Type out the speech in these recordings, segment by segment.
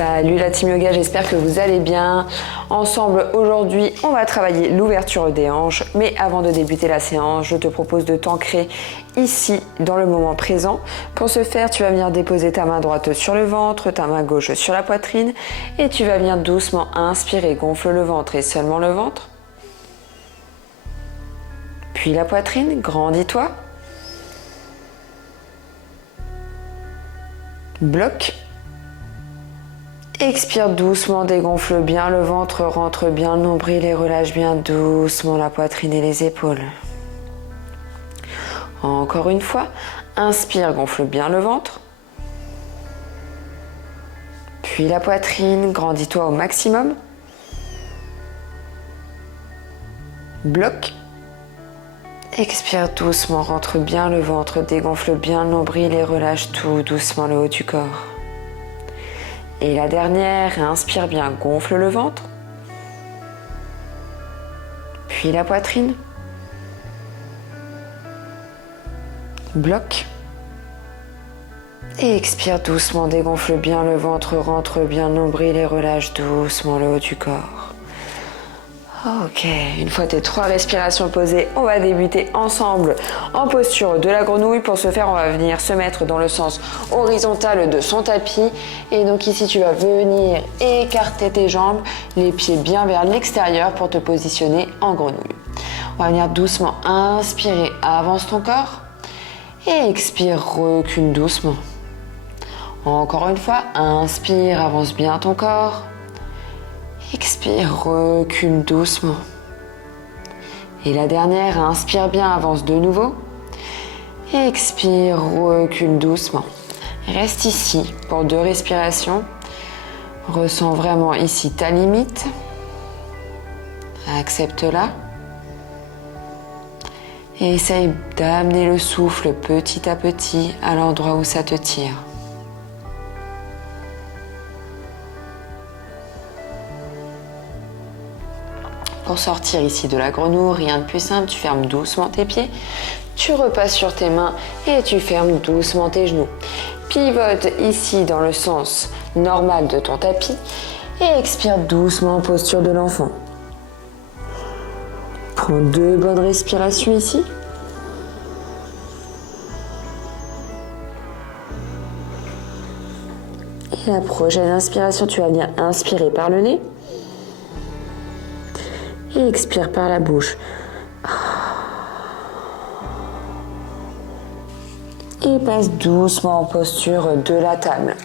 Salut la team yoga, j'espère que vous allez bien. Ensemble, aujourd'hui, on va travailler l'ouverture des hanches. Mais avant de débuter la séance, je te propose de t'ancrer ici, dans le moment présent. Pour ce faire, tu vas venir déposer ta main droite sur le ventre, ta main gauche sur la poitrine. Et tu vas venir doucement inspirer, gonfle le ventre et seulement le ventre. Puis la poitrine, grandis-toi. Bloque. Expire doucement, dégonfle bien le ventre, rentre bien le nombril et relâche bien doucement la poitrine et les épaules. Encore une fois, inspire, gonfle bien le ventre. Puis la poitrine, grandis-toi au maximum. Bloque. Expire doucement, rentre bien le ventre, dégonfle bien le nombril et relâche tout doucement le haut du corps. Et la dernière, inspire bien, gonfle le ventre. Puis la poitrine. Bloque. Et expire doucement, dégonfle bien le ventre, rentre bien le nombril et relâche doucement le haut du corps. Ok, une fois tes 3 respirations posées, on va débuter ensemble en posture de la grenouille. Pour ce faire, on va venir se mettre dans le sens horizontal de son tapis. Et donc ici, tu vas venir écarter tes jambes, les pieds bien vers l'extérieur pour te positionner en grenouille. On va venir doucement inspirer, avance ton corps. Et expire, recule doucement. Encore une fois, inspire, avance bien ton corps. Expire, recule doucement. Et la dernière, inspire bien, avance de nouveau. Expire, recule doucement. Reste ici pour 2 respirations. Ressens vraiment ici ta limite. Accepte-la. Et essaye d'amener le souffle petit à petit à l'endroit où ça te tire. Pour sortir ici de la grenouille, rien de plus simple, tu fermes doucement tes pieds, tu repasses sur tes mains et tu fermes doucement tes genoux. Pivote ici dans le sens normal de ton tapis et expire doucement en posture de l'enfant. Prends 2 bonnes respirations ici. Et la prochaine inspiration, tu vas venir inspirer par le nez. Et expire par la bouche. Et passe doucement en posture de la table.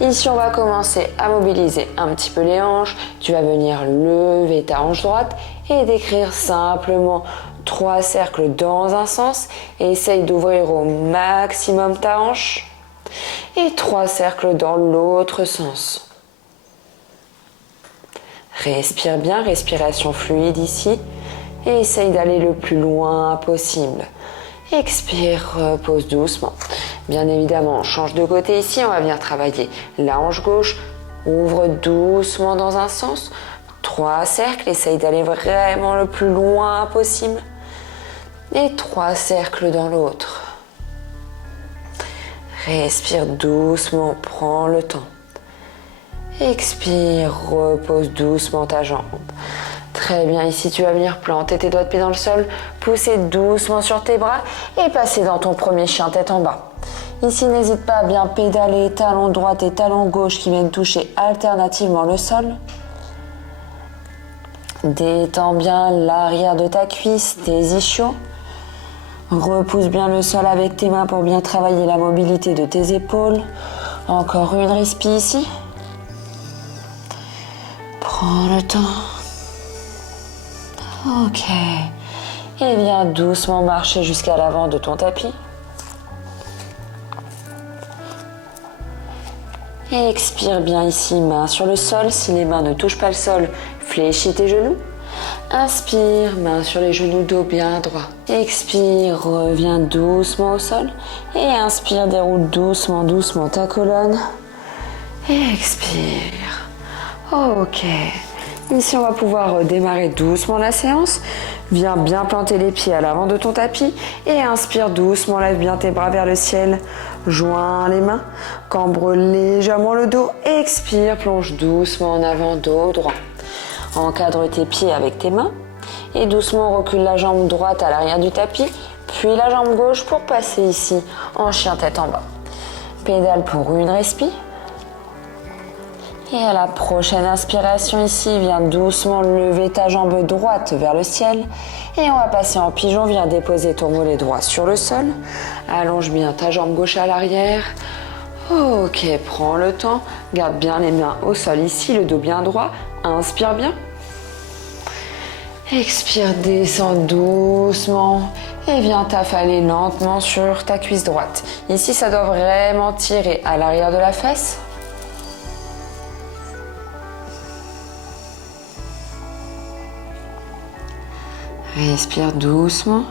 Ici, on va commencer à mobiliser un petit peu les hanches. Tu vas venir lever ta hanche droite et décrire simplement 3 cercles dans un sens. Et essaye d'ouvrir au maximum ta hanche. Et 3 cercles dans l'autre sens. Respire bien, respiration fluide ici. Et essaye d'aller le plus loin possible. Expire, repose doucement. Bien évidemment, on change de côté ici. On va venir travailler la hanche gauche. Ouvre doucement dans un sens. 3 cercles. Essaye d'aller vraiment le plus loin possible. Et 3 cercles dans l'autre. Respire doucement, prends le temps. Expire, repose doucement ta jambe. Très bien, ici tu vas venir planter tes doigts de pied dans le sol, pousser doucement sur tes bras et passer dans ton premier chien tête en bas. Ici, n'hésite pas à bien pédaler, talon droit et talon gauche qui viennent toucher alternativement le sol. Détends bien l'arrière de ta cuisse, tes ischios. Repousse bien le sol avec tes mains pour bien travailler la mobilité de tes épaules. Encore une respi ici. Prends le temps. Ok. Et viens doucement marcher jusqu'à l'avant de ton tapis. Et expire bien ici, main sur le sol. Si les mains ne touchent pas le sol, fléchis tes genoux. Inspire, main sur les genoux, dos bien droit. Expire, reviens doucement au sol. Et inspire, déroule doucement, doucement ta colonne. Et expire. Ok. Ici, on va pouvoir démarrer doucement la séance. Viens bien planter les pieds à l'avant de ton tapis. Et inspire doucement, lève bien tes bras vers le ciel. Joins les mains, cambre légèrement le dos. Expire, plonge doucement en avant, dos droit. Encadre tes pieds avec tes mains. Et doucement recule la jambe droite à l'arrière du tapis, puis la jambe gauche pour passer ici en chien tête en bas. Pédale pour une respi. Et à la prochaine inspiration ici, viens doucement lever ta jambe droite vers le ciel. Et on va passer en pigeon, viens déposer ton mollet droit sur le sol. Allonge bien ta jambe gauche à l'arrière. Ok, prends le temps. Garde bien les mains au sol ici, le dos bien droit. Inspire bien. Expire, descends doucement. Et viens t'affaler lentement sur ta cuisse droite. Ici, ça doit vraiment tirer à l'arrière de la fesse. Respire doucement.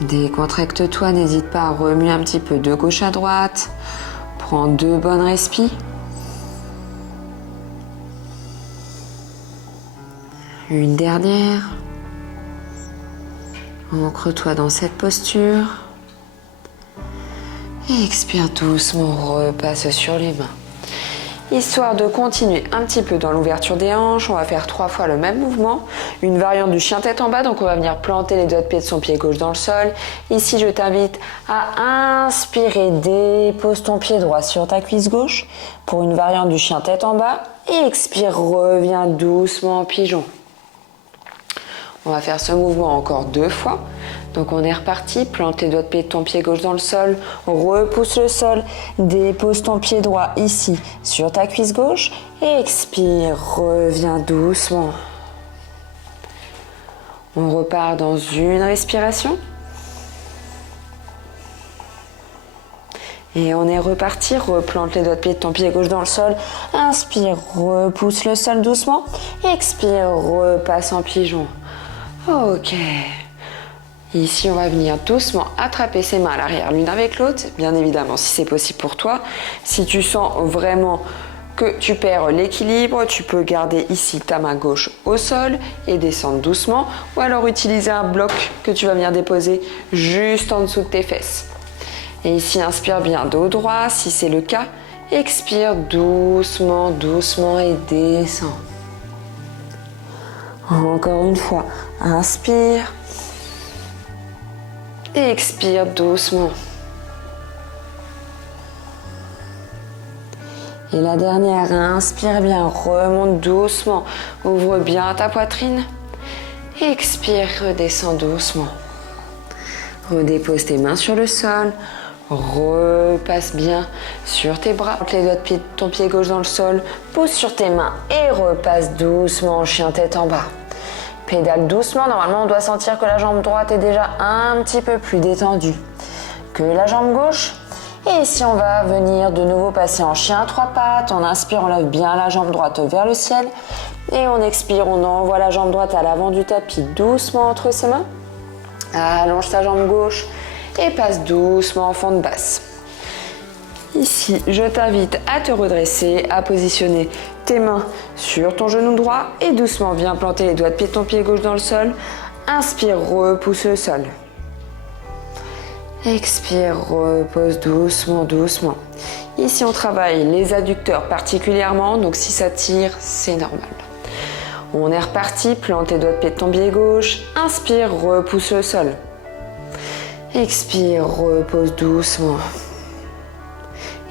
Décontracte-toi, n'hésite pas à remuer un petit peu de gauche à droite. Prends 2 bonnes respires. Une dernière. Ancre-toi dans cette posture. Et expire doucement, repasse sur les mains. Histoire de continuer un petit peu dans l'ouverture des hanches, on va faire 3 fois le même mouvement. Une variante du chien tête en bas, donc on va venir planter les doigts de pied de son pied gauche dans le sol. Ici, je t'invite à inspirer, dépose ton pied droit sur ta cuisse gauche pour une variante du chien tête en bas. Et expire, reviens doucement en pigeon. On va faire ce mouvement encore 2 fois. Donc on est reparti, plante les doigts de pied de ton pied gauche dans le sol, repousse le sol, dépose ton pied droit ici sur ta cuisse gauche et expire, reviens doucement. On repart dans une respiration. Et on est reparti, replante les doigts de pied de ton pied gauche dans le sol, inspire, repousse le sol doucement, expire, repasse en pigeon. Ok. Ici, on va venir doucement attraper ses mains à l'arrière l'une avec l'autre, bien évidemment si c'est possible pour toi. Si tu sens vraiment que tu perds l'équilibre, tu peux garder ici ta main gauche au sol et descendre doucement, ou alors utiliser un bloc que tu vas venir déposer juste en dessous de tes fesses. Et ici, inspire bien dos droit, si c'est le cas, expire doucement, doucement et descends. Encore une fois, inspire. Et expire doucement. Et la dernière, inspire bien, remonte doucement, ouvre bien ta poitrine. Expire, redescends doucement. Redépose tes mains sur le sol, repasse bien sur tes bras. Les doigts de pied de ton pied gauche dans le sol, pose sur tes mains et repasse doucement en chien tête en bas. Pédale doucement, normalement on doit sentir que la jambe droite est déjà un petit peu plus détendue que la jambe gauche. Et ici on va venir de nouveau passer en chien à 3 pattes. On inspire, on lève bien la jambe droite vers le ciel. Et on expire, on envoie la jambe droite à l'avant du tapis doucement entre ses mains. Allonge ta jambe gauche et passe doucement en fente basse. Ici, je t'invite à te redresser, à positionner tes mains sur ton genou droit et doucement viens planter les doigts de pied de ton pied gauche dans le sol. Inspire, repousse le sol. Expire, repose doucement, doucement. Ici, on travaille les adducteurs particulièrement, donc si ça tire, c'est normal. On est reparti, plante les doigts de pied de ton pied gauche. Inspire, repousse le sol. Expire, repose doucement.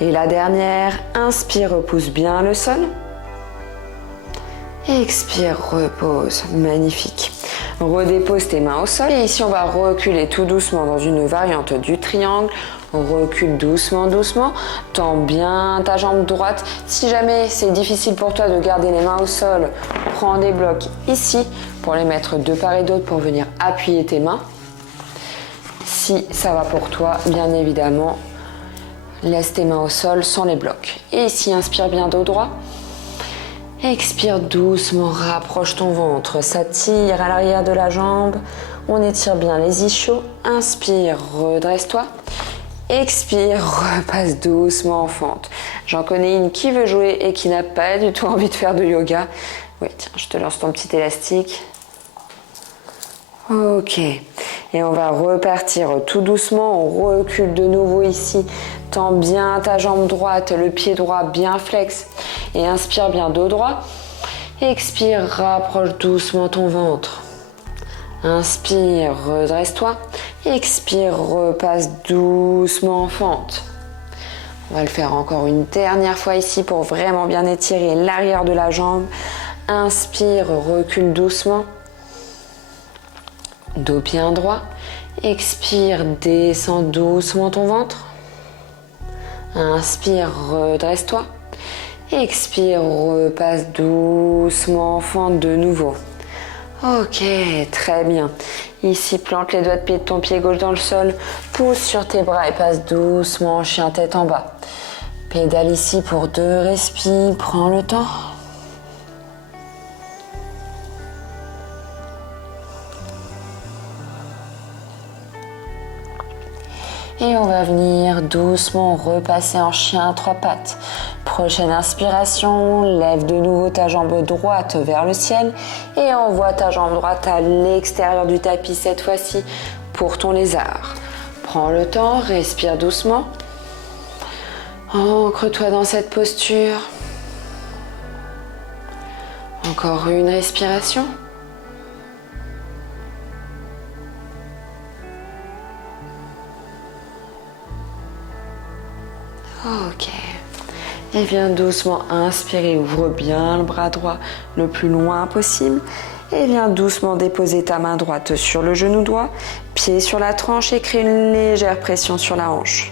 Et la dernière, inspire, repousse bien le sol. Expire, repose. Magnifique. Redépose tes mains au sol. Et ici, on va reculer tout doucement dans une variante du triangle. On recule doucement, doucement. Tends bien ta jambe droite. Si jamais c'est difficile pour toi de garder les mains au sol, prends des blocs ici pour les mettre de part et d'autre pour venir appuyer tes mains. Si ça va pour toi, bien évidemment, laisse tes mains au sol sans les blocs. Et ici, inspire bien dos droit. Expire doucement, rapproche ton ventre, ça tire à l'arrière de la jambe. On étire bien les ischios. Inspire, redresse-toi. Expire, repasse doucement en fente. J'en connais une qui veut jouer et qui n'a pas du tout envie de faire de yoga. Oui, tiens, je te lance ton petit élastique. Ok. Et on va repartir tout doucement. On recule de nouveau ici. Tends bien ta jambe droite, le pied droit bien flex. Et inspire bien dos droit. Expire, rapproche doucement ton ventre. Inspire, redresse-toi. Expire, repasse doucement en fente. On va le faire encore une dernière fois ici pour vraiment bien étirer l'arrière de la jambe. Inspire, recule doucement. Dos bien droit. Expire, descends doucement ton ventre. Inspire, redresse-toi. Expire, repasse doucement en fente de nouveau. Ok, très bien. Ici, plante les doigts de pied de ton pied gauche dans le sol. Pousse sur tes bras et passe doucement en chien tête en bas. Pédale ici pour 2 respires. Prends le temps. Et on va venir doucement repasser en chien à 3 pattes. Prochaine inspiration, lève de nouveau ta jambe droite vers le ciel et envoie ta jambe droite à l'extérieur du tapis cette fois-ci pour ton lézard. Prends le temps, respire doucement. Ancre-toi dans cette posture. Encore une respiration. Ok. Et viens doucement inspirer, ouvre bien le bras droit le plus loin possible. Et viens doucement déposer ta main droite sur le genou droit, pied sur la tranche et crée une légère pression sur la hanche.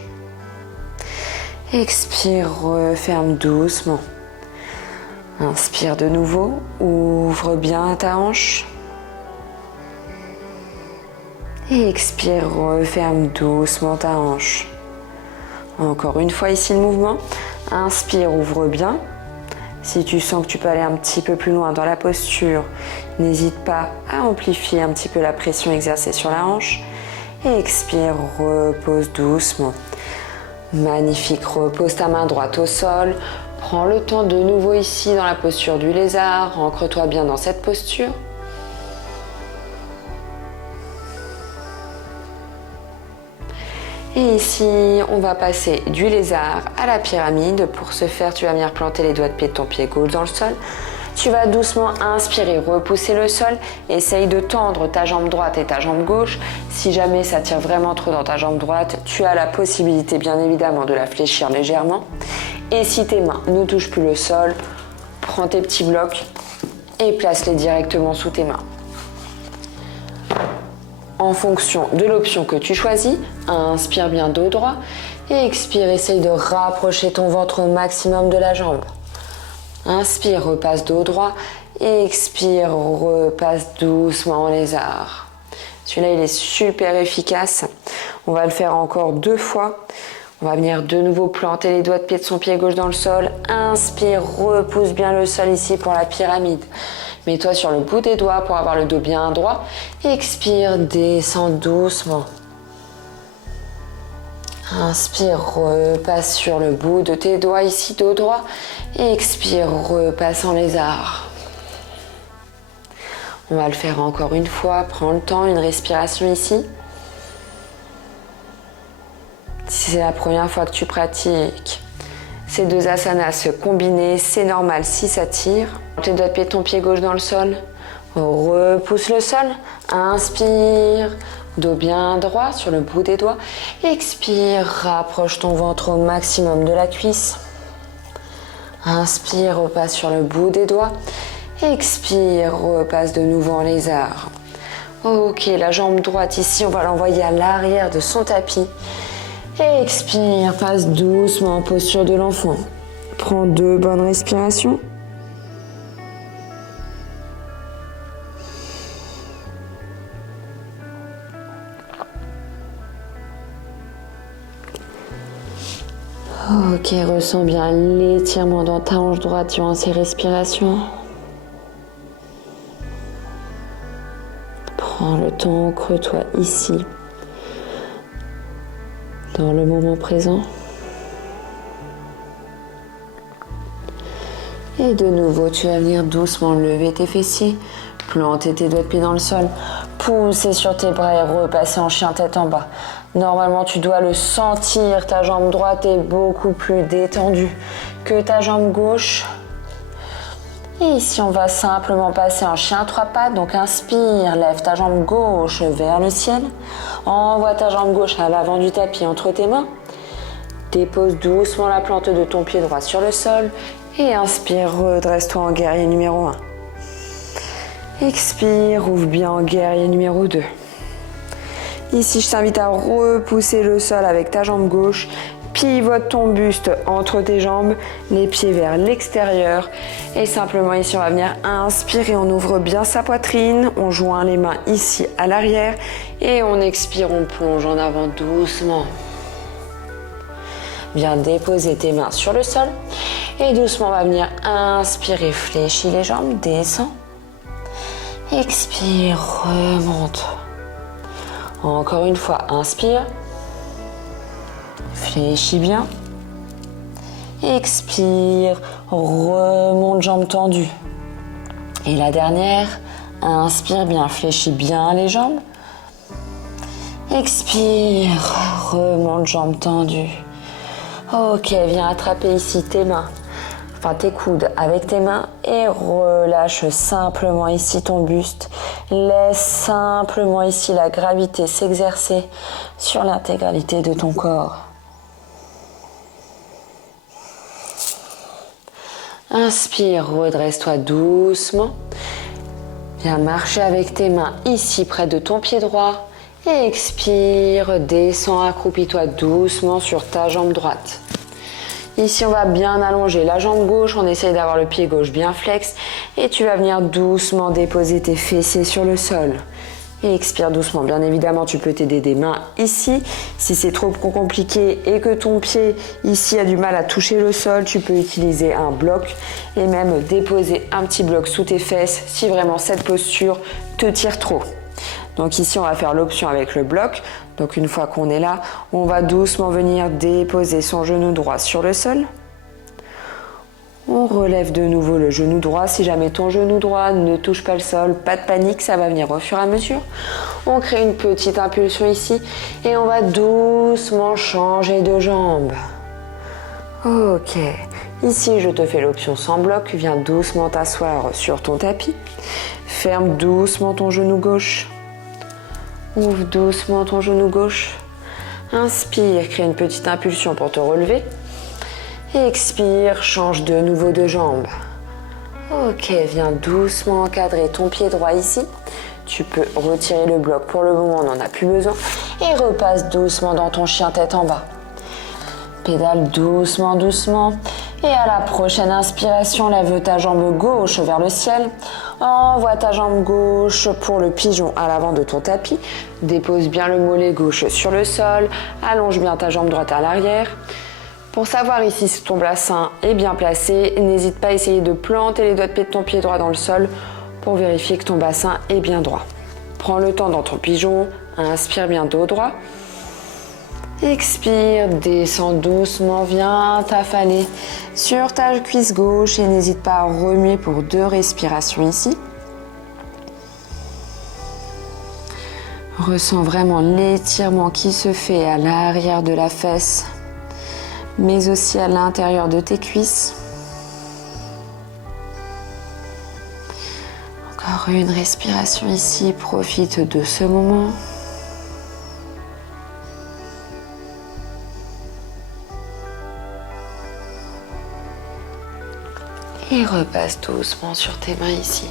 Expire, referme doucement. Inspire de nouveau, ouvre bien ta hanche. Et expire, referme doucement ta hanche. Encore une fois ici le mouvement. Inspire, ouvre bien. Si tu sens que tu peux aller un petit peu plus loin dans la posture, n'hésite pas à amplifier un petit peu la pression exercée sur la hanche. Et expire, repose doucement. Magnifique, repose ta main droite au sol. Prends le temps de nouveau ici dans la posture du lézard. Ancre-toi bien dans cette posture. Et ici, on va passer du lézard à la pyramide. Pour ce faire, tu vas venir planter les doigts de pied de ton pied gauche dans le sol. Tu vas doucement inspirer, repousser le sol. Essaye de tendre ta jambe droite et ta jambe gauche. Si jamais ça tire vraiment trop dans ta jambe droite, tu as la possibilité bien évidemment de la fléchir légèrement. Et si tes mains ne touchent plus le sol, prends tes petits blocs et place-les directement sous tes mains. En fonction de l'option que tu choisis, inspire bien dos droit et expire, essaye de rapprocher ton ventre au maximum de la jambe. Inspire, repasse dos droit et expire, repasse doucement en lézard. Celui-là, il est super efficace. On va le faire encore 2 fois. On va venir de nouveau planter les doigts de pied de son pied gauche dans le sol. Inspire, repousse bien le sol ici pour la pyramide. Mets-toi sur le bout des doigts pour avoir le dos bien droit. Expire, descends doucement. Inspire, repasse sur le bout de tes doigts ici, dos droit. Expire, repasse en lézard. On va le faire encore une fois. Prends le temps, une respiration ici. Si c'est la première fois que tu pratiques ces 2 asanas combinés, c'est normal si ça tire. Tes doigts de pied de ton pied gauche dans le sol. Repousse le sol. Inspire. Dos bien droit sur le bout des doigts. Expire. Rapproche ton ventre au maximum de la cuisse. Inspire. Repasse sur le bout des doigts. Expire. Repasse de nouveau en lézard. Ok, la jambe droite ici, on va l'envoyer à l'arrière de son tapis. Et expire, passe doucement en posture de l'enfant. Prends 2 bonnes respirations. Ok, ressens bien l'étirement dans ta hanche droite durant ces respirations. Prends le temps, ancre-toi ici. Dans le moment présent. Et de nouveau, tu vas venir doucement lever tes fessiers, planter tes doigts de pied dans le sol. pousser sur tes bras et repasser en chien tête en bas. Normalement, tu dois le sentir, ta jambe droite est beaucoup plus détendue que ta jambe gauche. Et ici, on va simplement passer en chien 3 pattes. Donc, inspire, lève ta jambe gauche vers le ciel. Envoie ta jambe gauche à l'avant du tapis entre tes mains. Dépose doucement la plante de ton pied droit sur le sol. Et inspire, redresse-toi en guerrier numéro 1. Expire, ouvre bien en guerrier numéro 2. Ici, je t'invite à repousser le sol avec ta jambe gauche. Pivote ton buste entre tes jambes, les pieds vers l'extérieur. Et simplement ici, on va venir inspirer, on ouvre bien sa poitrine. On joint les mains ici à l'arrière. Et on expire, on plonge en avant doucement. Viens déposer tes mains sur le sol. Et doucement, on va venir inspirer, fléchis les jambes, descends. Expire, remonte. Encore une fois, inspire. Fléchis bien. Expire, remonte, jambes tendues. Et la dernière, inspire bien, fléchis bien les jambes. Expire, remonte, jambes tendues. Ok, viens attraper ici tes mains. Enfin tes coudes avec tes mains et relâche simplement ici ton buste. Laisse simplement ici la gravité s'exercer sur l'intégralité de ton corps. Inspire, redresse-toi doucement. Viens marcher avec tes mains ici près de ton pied droit. Et expire, descends, accroupis-toi doucement sur ta jambe droite. Ici, on va bien allonger la jambe gauche, on essaye d'avoir le pied gauche bien flex et tu vas venir doucement déposer tes fessiers sur le sol. Et expire doucement. Bien évidemment, tu peux t'aider des mains ici. Si c'est trop compliqué et que ton pied ici a du mal à toucher le sol, tu peux utiliser un bloc et même déposer un petit bloc sous tes fesses si vraiment cette posture te tire trop. Donc ici, on va faire l'option avec le bloc. Donc une fois qu'on est là, on va doucement venir déposer son genou droit sur le sol. On relève de nouveau le genou droit. Si jamais ton genou droit ne touche pas le sol, pas de panique, ça va venir au fur et à mesure. On crée une petite impulsion ici et on va doucement changer de jambe. Ok. Ici, je te fais l'option sans bloc. Viens doucement t'asseoir sur ton tapis. Ferme doucement ton genou gauche. Ouvre doucement ton genou gauche. Inspire, crée une petite impulsion pour te relever. Expire, change de nouveau de jambe. Ok, viens doucement encadrer ton pied droit ici. Tu peux retirer le bloc pour le moment, on n'en a plus besoin. Et repasse doucement dans ton chien tête en bas. Pédale doucement, doucement. Et à la prochaine inspiration, lève ta jambe gauche vers le ciel. Envoie ta jambe gauche pour le pigeon à l'avant de ton tapis. Dépose bien le mollet gauche sur le sol. Allonge bien ta jambe droite à l'arrière. Pour savoir ici si ton bassin est bien placé, n'hésite pas à essayer de planter les doigts de pied de ton pied droit dans le sol pour vérifier que ton bassin est bien droit. Prends le temps dans ton pigeon. Inspire bien dos droit. Expire, descends doucement, viens t'affaler sur ta cuisse gauche et n'hésite pas à remuer pour 2 respirations ici. Ressens vraiment l'étirement qui se fait à l'arrière de la fesse, mais aussi à l'intérieur de tes cuisses. Encore une respiration ici, profite de ce moment. Et repasse doucement sur tes mains ici.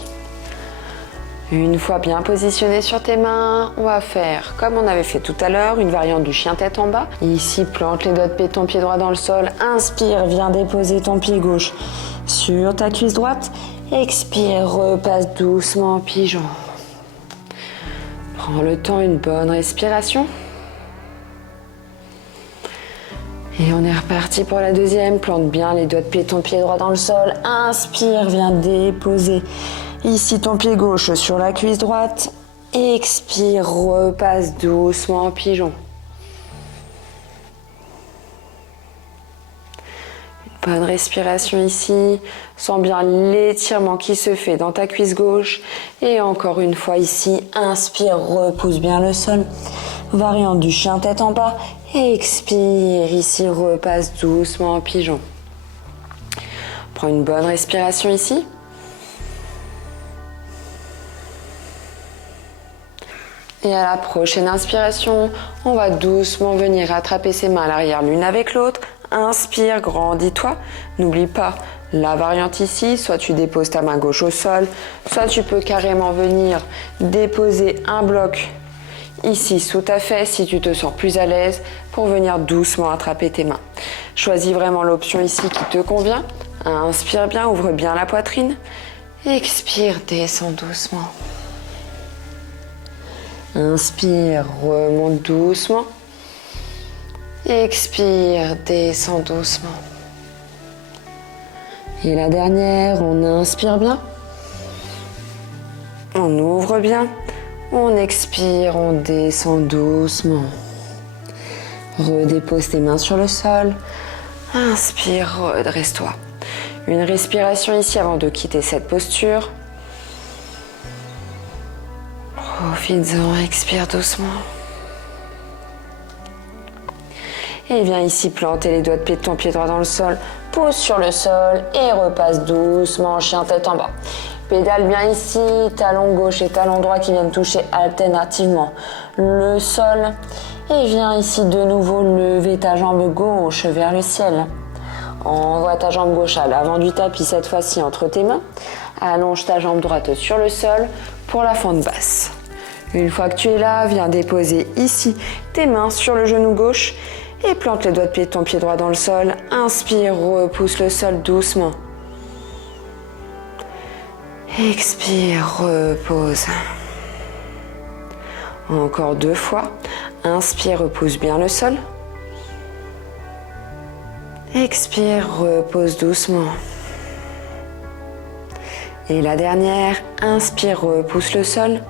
Une fois bien positionné sur tes mains, on va faire comme on avait fait tout à l'heure, une variante du chien tête en bas. Ici, plante les doigts de pied de ton pied droit dans le sol. Inspire, viens déposer ton pied gauche sur ta cuisse droite. Expire, repasse doucement en pigeon. Prends le temps, une bonne respiration. Et on est reparti pour la deuxième. Plante bien les doigts de pied de ton pied droit dans le sol. Inspire, viens déposer ici ton pied gauche sur la cuisse droite. Expire, repasse doucement en pigeon. Une Bonne respiration ici. Sens bien l'étirement qui se fait dans ta cuisse gauche. Et encore une fois ici, inspire, repousse bien le sol. Variante du chien tête en bas. Expire, ici repasse doucement en pigeon. Prends une bonne respiration ici. Et à la prochaine inspiration, on va doucement venir attraper ses mains à l'arrière l'une avec l'autre. Inspire, grandis-toi. N'oublie pas la variante ici, soit tu déposes ta main gauche au sol, soit tu peux carrément venir déposer un bloc ici sous ta fesse si tu te sens plus à l'aise pour venir doucement attraper tes mains. Choisis vraiment l'option ici qui te convient. Inspire bien, ouvre bien la poitrine. Expire, descends doucement. Inspire, remonte doucement. Expire, descends doucement. Et la dernière, on inspire bien. On ouvre bien. On expire, on descend doucement. Redépose tes mains sur le sol. Inspire, redresse-toi. Une respiration ici avant de quitter cette posture. Profites-en, expire doucement. Et viens ici planter les doigts de pied de ton pied droit dans le sol. Pousse sur le sol et repasse doucement en chien tête en bas. Pédale bien ici, talon gauche et talon droit qui viennent toucher alternativement le sol. Et viens ici de nouveau lever ta jambe gauche vers le ciel. Envoie ta jambe gauche à l'avant du tapis, cette fois-ci entre tes mains. Allonge ta jambe droite sur le sol pour la fente basse. Une fois que tu es là, viens déposer ici tes mains sur le genou gauche et plante les doigts de pied de ton pied droit dans le sol. Inspire, repousse le sol doucement. Expire, repose. Encore 2 fois. Inspire, repousse bien le sol. Expire, repose doucement. Et la dernière, inspire, repousse le sol.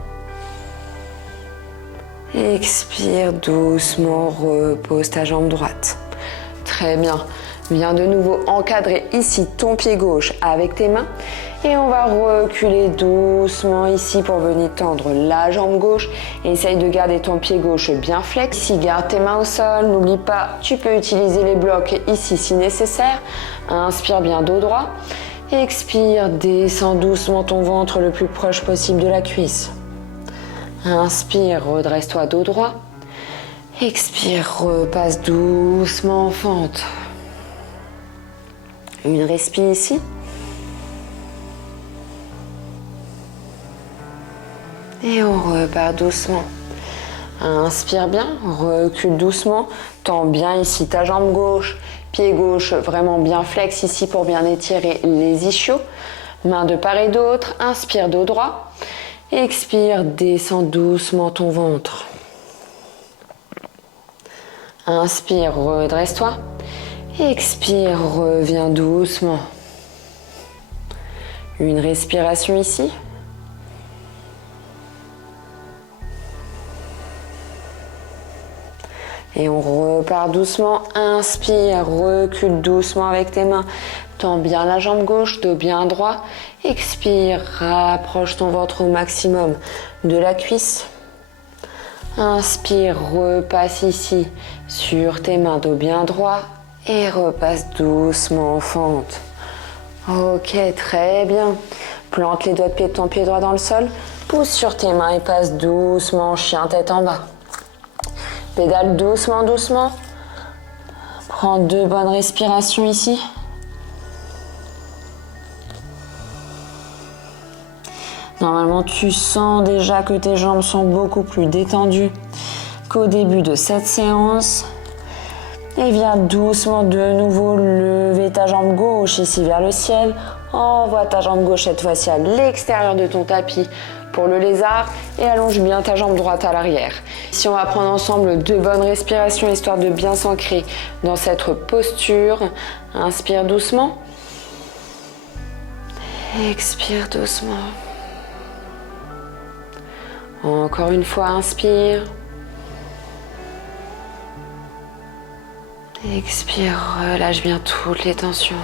Expire doucement, repose ta jambe droite. Très bien. Viens de nouveau encadrer ici ton pied gauche avec tes mains. Et on va reculer doucement ici pour venir tendre la jambe gauche. Essaye de garder ton pied gauche bien flex. Ici, garde tes mains au sol. N'oublie pas, tu peux utiliser les blocs ici si nécessaire. Inspire bien dos droit. Expire, descends doucement ton ventre le plus proche possible de la cuisse. Inspire, redresse-toi dos droit. Expire, repasse doucement en fente. Une respire ici. Et on repart doucement. Inspire bien, recule doucement. Tends bien ici ta jambe gauche. Pied gauche vraiment bien flex ici pour bien étirer les ischios. Main de part et d'autre. Inspire dos droit. Expire, descends doucement ton ventre. Inspire, redresse-toi. Expire, reviens doucement. Une respiration ici. Et on repart doucement. Inspire, recule doucement avec tes mains. Tends bien la jambe gauche, dos bien droit. Expire, rapproche ton ventre au maximum de la cuisse. Inspire, repasse ici sur tes mains, dos bien droit. Et repasse doucement en fente. Ok, très bien. Plante les doigts de pied de ton pied droit dans le sol. Pousse sur tes mains et passe doucement en chien tête en bas. Pédale doucement, doucement. Prends 2 bonnes respirations ici. Normalement, tu sens déjà que tes jambes sont beaucoup plus détendues qu'au début de cette séance. Et viens doucement de nouveau lever ta jambe gauche ici vers le ciel. Envoie ta jambe gauche cette fois-ci à l'extérieur de ton tapis pour le lézard et allonge bien ta jambe droite à l'arrière. Ici, on va prendre ensemble 2 bonnes respirations histoire de bien s'ancrer dans cette posture. Inspire doucement. Expire doucement. Encore une fois, inspire. Expire, relâche bien toutes les tensions.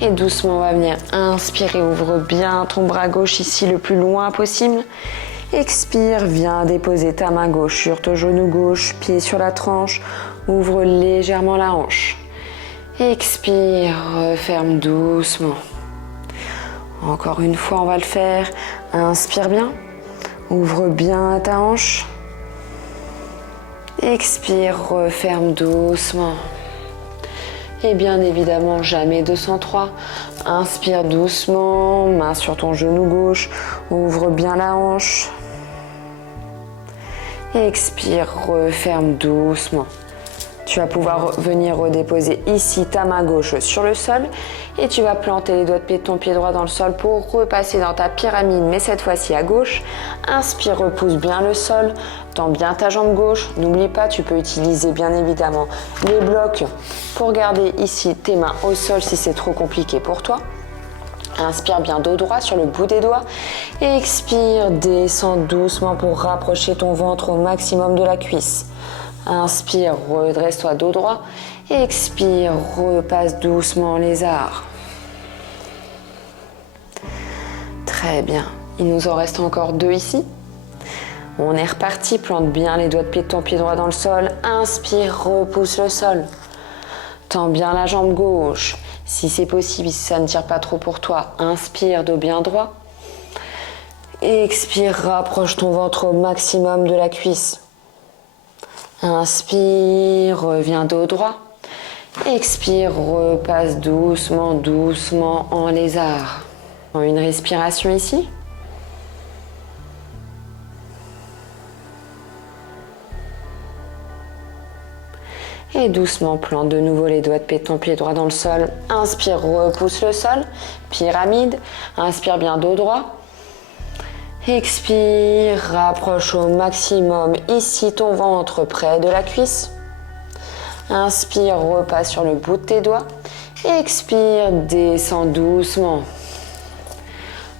Et doucement, on va venir inspirer, ouvre bien ton bras gauche ici le plus loin possible. Expire, viens déposer ta main gauche sur ton genou gauche, pied sur la tranche, ouvre légèrement la hanche. Expire, referme doucement. Encore une fois, on va le faire. Inspire bien, ouvre bien ta hanche. Expire, referme doucement. Et bien évidemment, jamais 203. Inspire doucement, main sur ton genou gauche, ouvre bien la hanche. Expire, referme doucement. Tu vas pouvoir venir redéposer ici ta main gauche sur le sol et tu vas planter les doigts de pied de ton pied droit dans le sol pour repasser dans ta pyramide, mais cette fois-ci à gauche. Inspire, repousse bien le sol, tends bien ta jambe gauche. N'oublie pas, tu peux utiliser bien évidemment les blocs pour garder ici tes mains au sol si c'est trop compliqué pour toi. Inspire bien dos droit sur le bout des doigts. Expire, descends doucement pour rapprocher ton ventre au maximum de la cuisse. Inspire, redresse-toi dos droit. Expire, repasse doucement en lézard. Très bien. Il nous en reste encore 2 ici. On est reparti. Plante bien les doigts de pied de ton pied droit dans le sol. Inspire, repousse le sol. Tends bien la jambe gauche. Si c'est possible, si ça ne tire pas trop pour toi, inspire, dos bien droit. Expire, rapproche ton ventre au maximum de la cuisse. Inspire, reviens dos droit. Expire, repasse doucement, doucement en lézard. Une respiration ici. Et doucement, plante de nouveau les doigts de pied de ton pied droit dans le sol. Inspire, repousse le sol. Pyramide. Inspire bien dos droit. Expire, rapproche au maximum ici ton ventre près de la cuisse. Inspire, repasse sur le bout de tes doigts. Expire, descends doucement.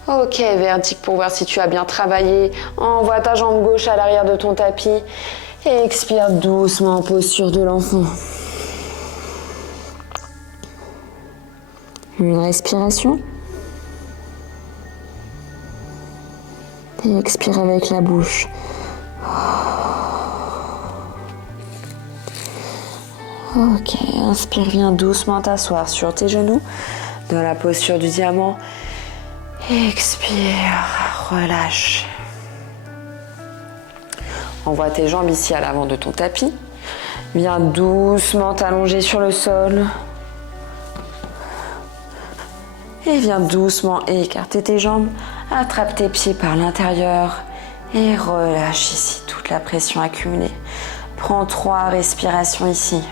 Ok, vertique pour voir si tu as bien travaillé. Envoie ta jambe gauche à l'arrière de ton tapis. Expire doucement en posture de l'enfant. Une respiration. Et expire avec la bouche. Ok, inspire, viens doucement t'asseoir sur tes genoux dans la posture du diamant. Expire, relâche. Envoie tes jambes ici à l'avant de ton tapis. Viens doucement t'allonger sur le sol. Et viens doucement écarter tes jambes. Attrape tes pieds par l'intérieur et relâche ici toute la pression accumulée. Prends 3 respirations ici.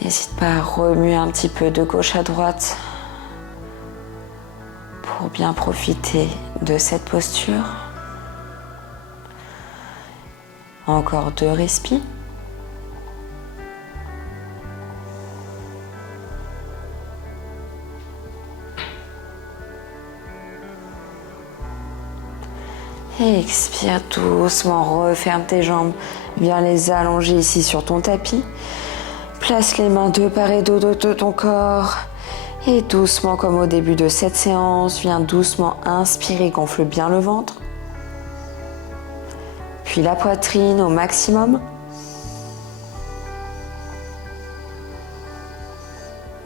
N'hésite pas à remuer un petit peu de gauche à droite pour bien profiter de cette posture. Encore 2 respires. Et expire doucement, referme tes jambes, viens les allonger ici sur ton tapis. Place les mains de part et d'autre de ton corps. Et doucement, comme au début de cette séance, viens doucement inspirer, gonfle bien le ventre. Puis la poitrine au maximum.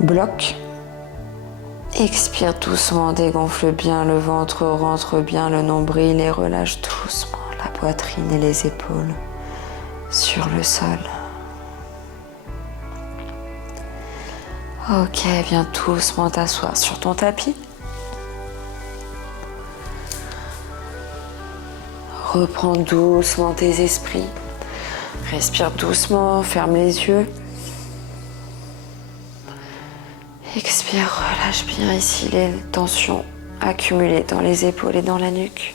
Bloc. Expire doucement, dégonfle bien le ventre, rentre bien le nombril et relâche doucement la poitrine et les épaules sur le sol. Ok, viens doucement t'asseoir sur ton tapis. Reprends doucement tes esprits. Respire doucement, ferme les yeux. Expire, relâche bien ici les tensions accumulées dans les épaules et dans la nuque.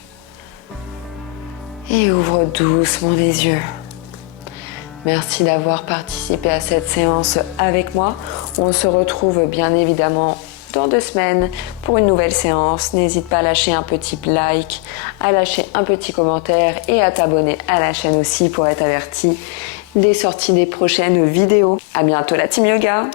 Et ouvre doucement les yeux. Merci d'avoir participé à cette séance avec moi. On se retrouve bien évidemment dans 2 semaines pour une nouvelle séance. N'hésite pas à lâcher un petit like, à lâcher un petit commentaire et à t'abonner à la chaîne aussi pour être averti des sorties des prochaines vidéos. À bientôt la team yoga!